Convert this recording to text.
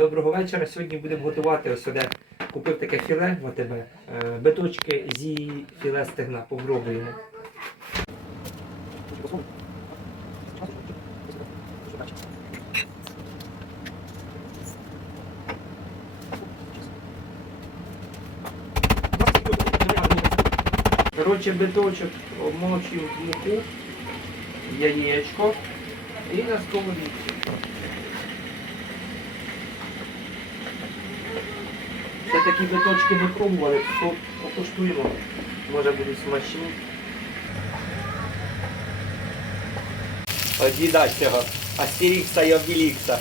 Доброго вечора. Сьогодні будемо готувати ось сюди. Купив таке філе в АТБ. Е, Биточки зі філе стегна. Попробуємо. Коротше, биточок обмочуємо в муку, яєчко і на сковорідці. Це такі биточки випробували, пробували, покуштуємо. Може будуть смачні. От їда цього Астерікса і Обілікса.